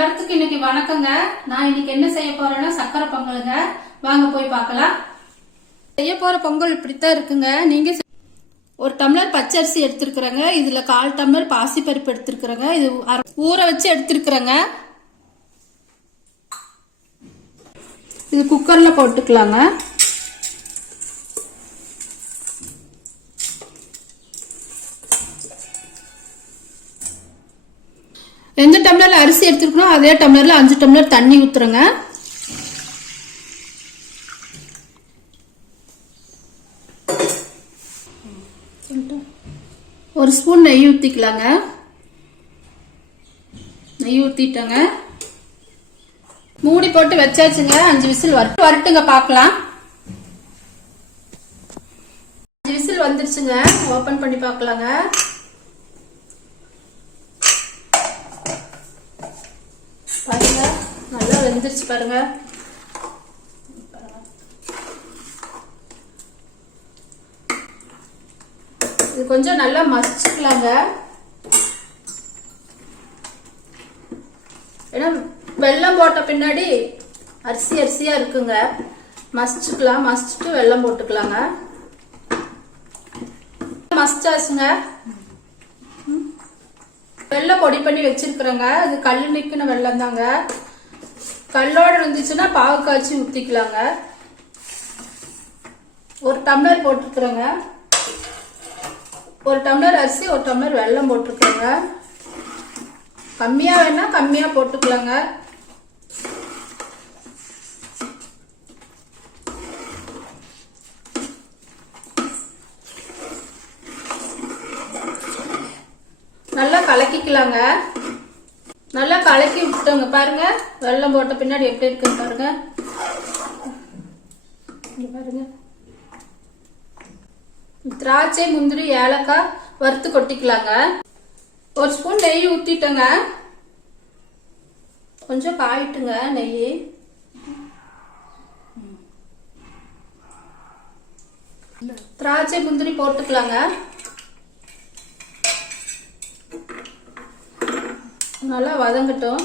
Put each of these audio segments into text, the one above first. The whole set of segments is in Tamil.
எல்லாத்துக்கும் இன்னைக்கு வணக்கங்க. நான் இன்னைக்கு என்ன செய்ய போறேன்னா சக்கரை பொங்கலுங்க. வாங்க போய் பார்க்கலாம். செய்ய போற பொங்கல் இப்படித்தான் இருக்குங்க. நீங்க ஒரு டம்ளர் பச்சரிசி எடுத்திருக்கிறேங்க. இதுல கால் டம்ளர் பாசிப்பருப்பு எடுத்திருக்கிறேங்க. இது ஊற வச்சு எடுத்திருக்கிறேங்க. இது குக்கர்ல போட்டுக்கலாங்க. எந்த டம்ளரில் அரிசி எடுத்துருக்கணும் அதே டம்ளர்ல அஞ்சு டம்ளர் தண்ணி ஊற்றுறங்க ஒரு ஸ்பூன் நெய் ஊற்றிக்கலாங்க நெய் ஊற்றிட்டோங்க மூடி போட்டு வச்சாச்சுங்க. அஞ்சு விசில் வரட்டு வரட்டுங்க பார்க்கலாம் அஞ்சு விசில் வந்துருச்சுங்க. ஓப்பன் பண்ணி பார்க்கலாங்க பாருங்க நல்லா வெந்துருச்சு பாருங்க. இது கொஞ்சம் நல்லா மசிச்சுக்கலாங்க. ஏன்னா வெள்ளம் போட்ட பின்னாடி அரிசி அரிசியா இருக்குங்க. மசிச்சுக்கலாம் மசிச்சுட்டு வெள்ளம் போட்டுக்கலாங்க. மசிச்சாச்சுங்க. வெள்ளம் பொடி பண்ணி வச்சிருக்கிறேங்க. இது கல் நிக்கின வெள்ளம் தாங்க. கல்லோடு இருந்துச்சுன்னா பாவு காய்ச்சி ஊத்திக்கலாங்க. ஒரு டம்ளர் போட்டுக்கிறோங்க. ஒரு டம்ளர் அரிசி ஒரு டம்ளர் வெல்லம் போட்டுக்கிறோங்க. கம்மியாக வேணால் கம்மியாக போட்டுக்கலாங்க. நல்லா கலக்கிக்கலாங்க. நல்லா கலக்கி விட்டுட்டோங்க. பாருங்க. வெள்ளம் போட்ட பின்னாடி எப்படி இருக்குன்னு பாருங்க. பாருங்க. திராட்சை முந்திரி ஏலக்காய் வறுத்து கொட்டிக்கலாங்க. ஒரு ஸ்பூன் நெய் ஊத்திட்டேங்க. கொஞ்சம் காயிட்டுங்க நெய். திராட்சை முந்திரி போட்டுக்கலாங்க. நல்லா வதங்கட்டும்.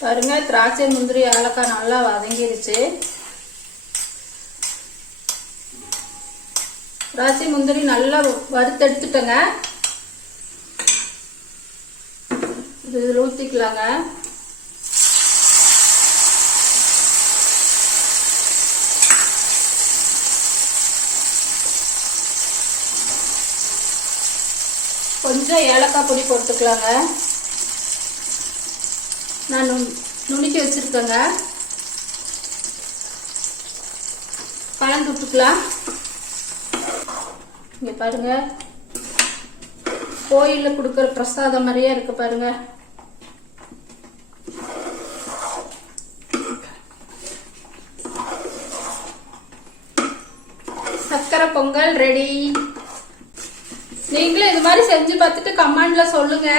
பாருங்க திராட்சை முந்திரி ஏலக்காய் நல்லா வதங்கிருச்சு. திராட்சை முந்திரி நல்லா வறுத்தெடுத்துட்டேங்க. இது இதில் ஊற்றிக்கலாங்க கொஞ்சம் ஏலக்காய் பொடி போட்டுக்கலாங்க. நான் நு- நுணுக்கி வச்சிருக்கேங்க. கலந்து விட்டுக்கலாம். இங்க பாருங்க. கோயில்ல கொடுக்கற பிரசாதம் மாதிரியே இருக்கு பாருங்க. சக்கரை பொங்கல் ரெடி. நீங்களும் இது மாதிரி செஞ்சு பார்த்துட்டு கமெண்ட்ல சொல்லுங்க.